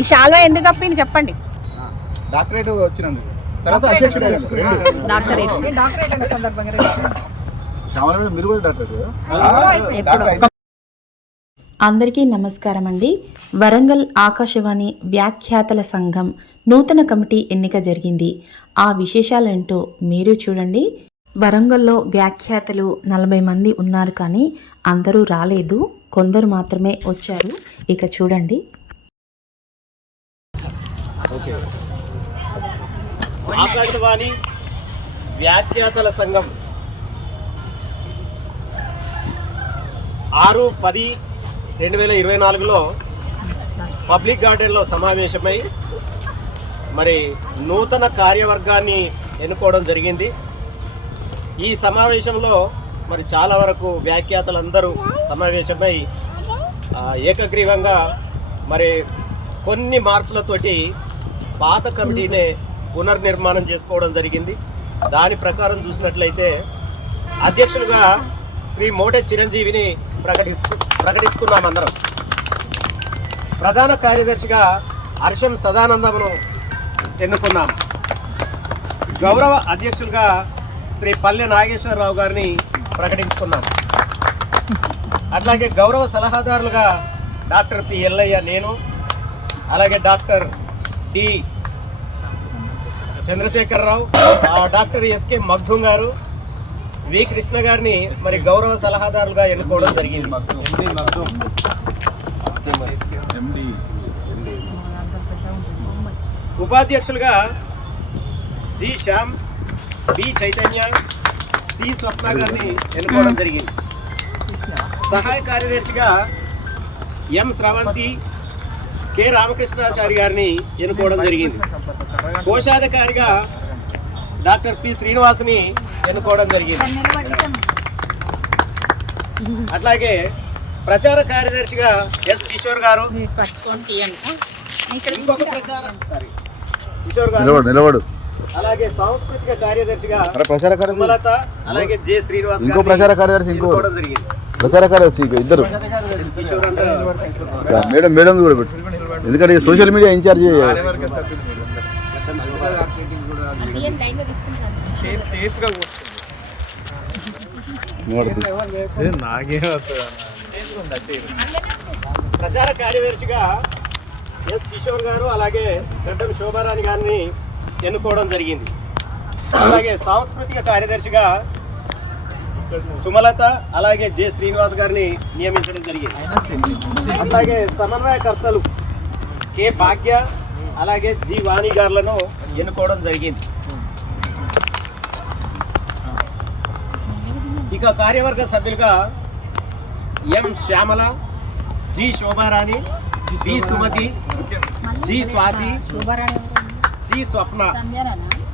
ఈ శాల్వా ఎందుకు కప్పింది చెప్పండి. డాక్టరేట్ వచ్చినందుకు అందరికీ నమస్కారం అండి. వరంగల్ ఆకాశవాణి వ్యాఖ్యాతల సంఘం నూతన కమిటీ ఎన్నిక జరిగింది. ఆ విశేషాలేంటో మీరు చూడండి. వరంగల్లో వ్యాఖ్యాతలు 40 మంది ఉన్నారు, కానీ అందరూ రాలేదు, కొందరు మాత్రమే వచ్చారు. ఇక చూడండి. ఆకాశవాణి వ్యాఖ్యాతల సంఘం 6/10/2024లో పబ్లిక్ గార్డెన్లో సమావేశమై మరి నూతన కార్యవర్గాన్ని ఎన్నుకోవడం జరిగింది. ఈ సమావేశంలో మరి చాలా వరకు వ్యాఖ్యాతలందరూ సమావేశమై ఏకగ్రీవంగా మరి కొన్ని మార్పులతోటి పాత కమిటీనే పునర్నిర్మాణం చేసుకోవడం జరిగింది. దాని ప్రకారం చూసినట్లయితే అధ్యక్షులుగా శ్రీ మోటే చిరంజీవిని ప్రకటించుకున్నాం అందరం. ప్రధాన కార్యదర్శిగా హర్షం సదానందమును ఎన్నుకున్నాం. గౌరవ అధ్యక్షులుగా శ్రీ పల్లె నాగేశ్వరరావు గారిని ప్రకటించుకున్నాం. అట్లాగే గౌరవ సలహాదారులుగా డాక్టర్ పి ఎల్లయ్య, నేను, అలాగే doctor D Chandrasekhara Rao, doctor SK Makhdoom గారు, వి కృష్ణ గారిని మరి గౌరవ సలహాదారులుగా ఎన్నుకోవడం జరిగింది. ఉపాధ్యక్షులుగా G Shyam, B Chaitanya, C Swapna గారిని ఎన్నుకోవడం జరిగింది. సహాయ కార్యదర్శిగా ఎం స్రవంతి, కె రామకృష్ణాచారి గారిని ఎన్నుకోవడం జరిగింది. కోశాధికారిగా డాక్టర్ పి శ్రీనివాస్ని ఎన్నుకోవడం జరిగింది. అట్లాగే ప్రచార కార్యదర్శిగా ఎస్ కిషోర్ గారు, కిషోర్ గారు, అలాగే సాంస్కృతిక కార్యదర్శిగా సుమలత, అలాగే జె శ్రీనివాస్ ఇంకో ప్రచార కార్యదర్శి ఎన్నుకోవడం జరిగింది. ప్రచార కార్యదర్శి ఇద్దరు మేడం కూడా పెట్టు, ఎందుకంటే సోషల్ మీడియా ఇన్ఛార్జ్ ప్రచార కార్యదర్శిగా ఎస్ కిషోర్ గారు, అలాగే గడ్డం శోభారాణి గారిని ఎన్నుకోవడం జరిగింది. అలాగే సాంస్కృతిక కార్యదర్శిగా సుమలత, అలాగే జె శ్రీనివాస్ గారిని నియమించడం జరిగింది. అలాగే సమన్వయకర్తలు కె భాగ్య, అలాగే జి వాణి గారులను ఎన్నుకోవడం జరిగింది. ఇక కార్యవర్గ సభ్యులుగా M Shyamala, G Shobharani, B Sumathi, G Swathi, C Swapna,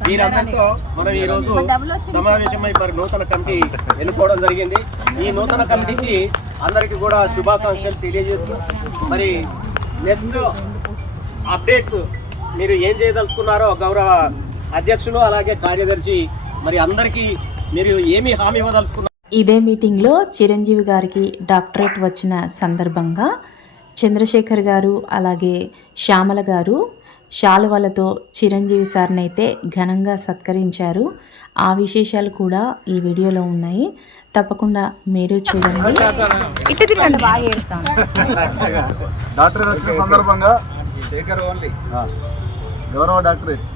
వీరందరితో మనం ఈరోజు సమావేశమై మరి నూతన కమిటీ ఎన్నుకోవడం జరిగింది. ఈ నూతన కమిటీకి అందరికీ కూడా శుభాకాంక్షలు తెలియజేస్తూ మరి నెక్స్ట్ అప్డేట్స్ మీరు ఏం చేయదలుచుకున్నారో గౌరవ అధ్యక్షులు అలాగే కార్యదర్శి మరి అందరికీ మీరు ఏమి హామీ ఇవ్వదలుచుకున్నారు. ఇదే మీటింగ్లో చిరంజీవి గారికి డాక్టరేట్ వచ్చిన సందర్భంగా చంద్రశేఖర్ గారు, అలాగే శ్యామల గారు శాలువాలతో చిరంజీవి సార్ని అయితే ఘనంగా సత్కరించారు. ఆ విశేషాలు కూడా ఈ వీడియోలో ఉన్నాయి, తప్పకుండా మీరు చూడండి. డాక్టరేట్ వచ్చిన సందర్భంగా శేఖర్ ఓన్లీ గౌరవ డాక్టరేట్.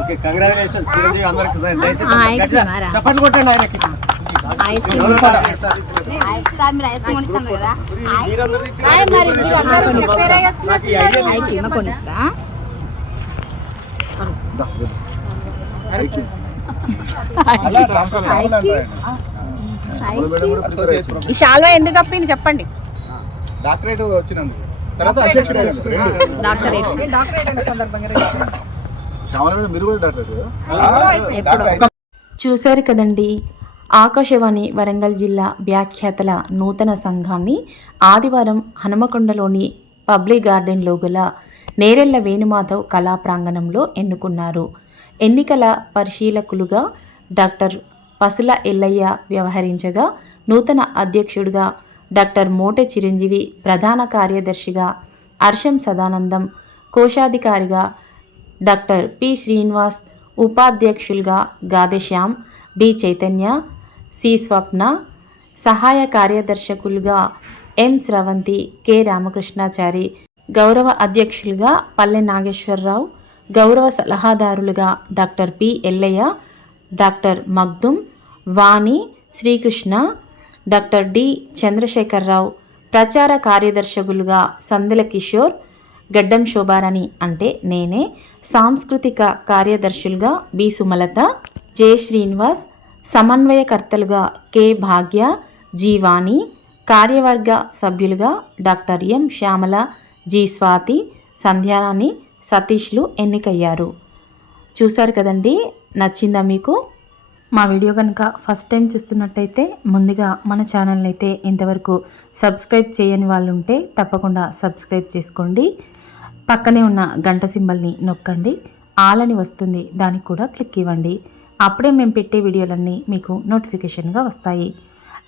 ఓకే, కంగ్రాచులేషన్స్ చిరంజీవి అందరికి. చప్పట్లు కొట్టండి ఆయనకి. ఈ శాల్వా ఎందుకు కప్పింది చెప్పండి. డాక్టరేట్ వచ్చినందుకు చూశారు కదండి. ఆకాశవాణి వరంగల్ జిల్లా వ్యాఖ్యాతల నూతన సంఘాన్ని ఆదివారం హనుమకొండలోని పబ్లిక్ గార్డెన్లో గల నేరెళ్ల వేణుమాధవ్ కళా ప్రాంగణంలో ఎన్నుకున్నారు. ఎన్నికల పరిశీలకులుగా డాక్టర్ పసుల ఎల్లయ్య వ్యవహరించగా, నూతన అధ్యక్షుడిగా డాక్టర్ మోటె చిరంజీవి, ప్రధాన కార్యదర్శిగా అర్షం సదానందం, కోశాధికారిగా డాక్టర్ పి శ్రీనివాస్, ఉపాధ్యక్షులుగా గాదెశ్యామ్, బి చైతన్య, సి స్వప్న, సహాయ కార్యదర్శకులుగా ఎం స్రవంతి, కె రామకృష్ణాచారి, గౌరవ అధ్యక్షులుగా పల్లె నాగేశ్వరరావు, గౌరవ సలహాదారులుగా doctor P Ellaiah, doctor Magdum, Vani, Srikrishna, doctor D Chandrasekhara Rao, ప్రచార కార్యదర్శకులుగా సందెల కిషోర్, గడ్డం శోభారాణి అంటే నేనే, సాంస్కృతిక కార్యదర్శులుగా బి సుమలత, జె శ్రీనివాస్, సమన్వయకర్తలుగా కె భాగ్య, జి వాణి, కార్యవర్గ సభ్యులుగా doctor M Shyamala, G Swathi, Sandhyarani, సతీష్లు ఎన్నికయ్యారు. చూశారు కదండి, నచ్చిందా మీకు? మా వీడియో కనుక ఫస్ట్ టైం చూస్తున్నట్టయితే ముందుగా మన ఛానల్ని అయితే ఇంతవరకు సబ్స్క్రైబ్ చేయని వాళ్ళు ఉంటే తప్పకుండా సబ్స్క్రైబ్ చేసుకోండి. పక్కనే ఉన్న గంట సింబల్ని నొక్కండి, ఆల్ అని వస్తుంది, దానికి కూడా క్లిక్ ఇవ్వండి. అప్పుడే మేము పెట్టే వీడియోలన్నీ మీకు నోటిఫికేషన్గా వస్తాయి.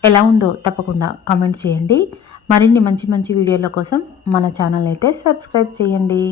ఎలా ఉందో తప్పకుండా కామెంట్ చేయండి. మరిన్ని మంచి మంచి వీడియోల కోసం మన ఛానల్ అయితే సబ్స్క్రైబ్ చేయండి.